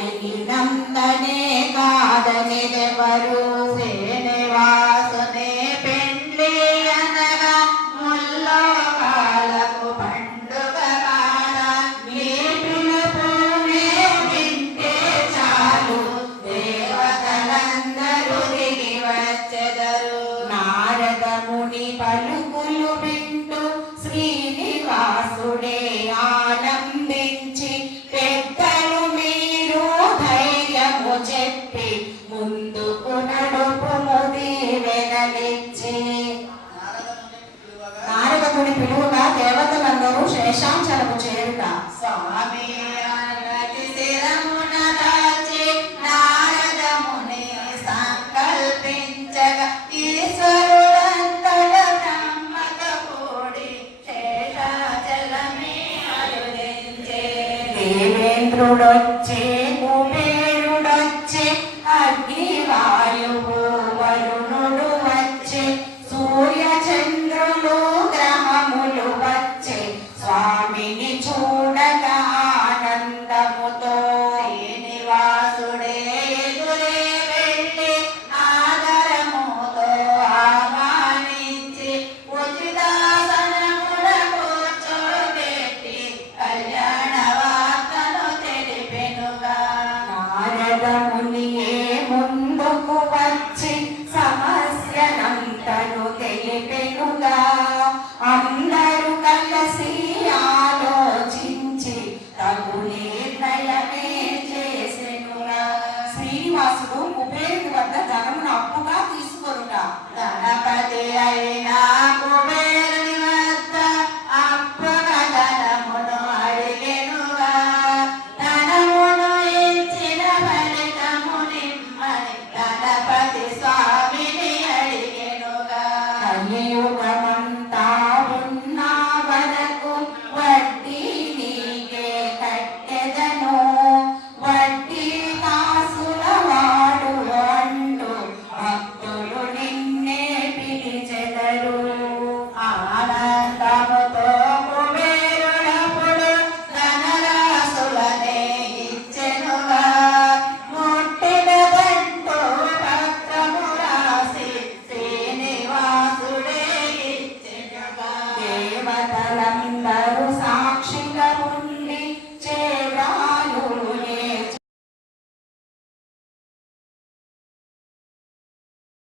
అడిగినందనే కాదనిదెవరు శ్రీనివాసుని పెండ్లి అనగా ముల్లోకాలకు పండుగ కాన మీ పిలుపునే వింటే చాలు దేవతలందరూ దిగి వచ్చెదరు. నారద ముని పలుకులు వింటూ శ్రీనివాసుడే ఆనందించి పెద్దలు మీరు ధైర్యము చెప్పి ముందుకు నడుపుము దీవెనలిచ్చి. నారద ముని పిలువగా దేవతలందరూ శేషాచలము చేరుట. స్వామి అన్నటి శిరమున దాల్చి నారద ముని సంకల్పించగా ఈశ్వరుడంతట బ్రహ్మతో కూడి శేషాచలమే అరుదించే. దేవేంద్రుడొచ్చే కుబేరుడొచ్చే అగ్ని వాయువు వరుణుడు వచ్చే సూర్య చంద్రులు గ్రహములు వచ్చే స్వామిని చూడగా ఆనందముతో శ్రీనివాసుడే ఎదురే వెళ్ళి ఆదరముతో ఆహ్వానించి ఉచితాసనమున కూర్చోబెట్టి కళ్యాణ వార్తను తెలిపెనుగా. నారద మునియే ముందుకు వచ్చి సమస్యనంతను తెలిపెనుగా. అందరూ కలిసి ఆలోచించి తగు నిర్ణయమే చేసెనుగా. శ్రీనివాసుడు కుబేరుని వద్ద ధనమును అప్పుగా తీసుకొనుట. గణపతి అయినా కుబేరుని వద్ద అప్పుగా ధనమును అడిగెనుగా. ధనమును ఇచ్చిన ఫలితము నిమ్మని గణపతి స్వామిని అడిగెనుగా. కలియుగమంతా ఉన్న వరకు వడ్డీ నీకే కట్టెదను వడ్డీ కాసుల వాడు అంటూ భక్తులు నిన్నే పిలిచెదరు. ఆనందముతో కుబేరుడప్పుడు ధనరాశులనే ఇచ్చెనుగా. ముట్టినదంటూ పత్రము రాసి శ్రీనివాసుడే ఇచ్చెనుగా. దేవతలందరూ